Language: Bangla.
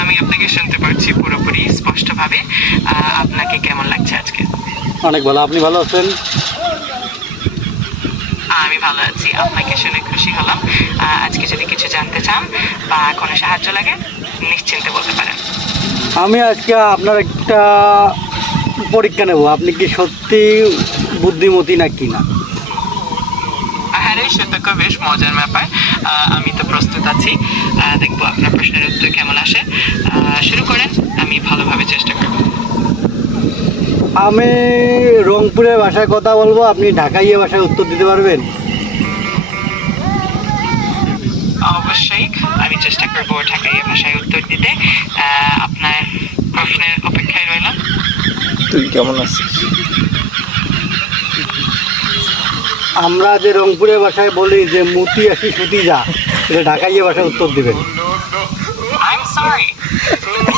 আমি আপনাকে শুনতে পারছি পুরোপুরি স্পষ্টভাবে। আপনাকে কেমন লাগছে আজকে? অনেক ভালো। আপনি ভালো আছেন? আমি ভালো আছি, আপনাকে শুনে খুশি হলাম। আজকে যদি কিছু জানতে চান বা কোনো সাহায্য লাগে নিশ্চিন্তে বলতে পারেন। আমি আজকে আপনার একটা পরীক্ষা নেব, আপনি কি সত্যি বুদ্ধিমতী নাকি না। হ্যাঁ রে, সেটা তো বেশ মজার ব্যাপার। আমি তো প্রস্তুত আছি। দেখবো আপনার প্রশ্নের উত্তর কেমন আসে। শুরু করেন, আমি ভালোভাবে চেষ্টা করব। আমি রংপুরের ভাষায় কথা বলবো, আপনি ঢাকাইয়া ভাষায় উত্তর দিতে পারবেন? অবশ্যই আমি চেষ্টা করবো ঢাকাইয়া ভাষায় উত্তর দিতে। আপনার প্রশ্নের অপেক্ষায় রইলাম। তুই কেমন আছিস? আমরা যে রংপুরের ভাষায় বলি যে মুতি আসি সুতি যা, এটা ঢাকাইয়া ভাষায় উত্তর দিবেন। I'm sorry.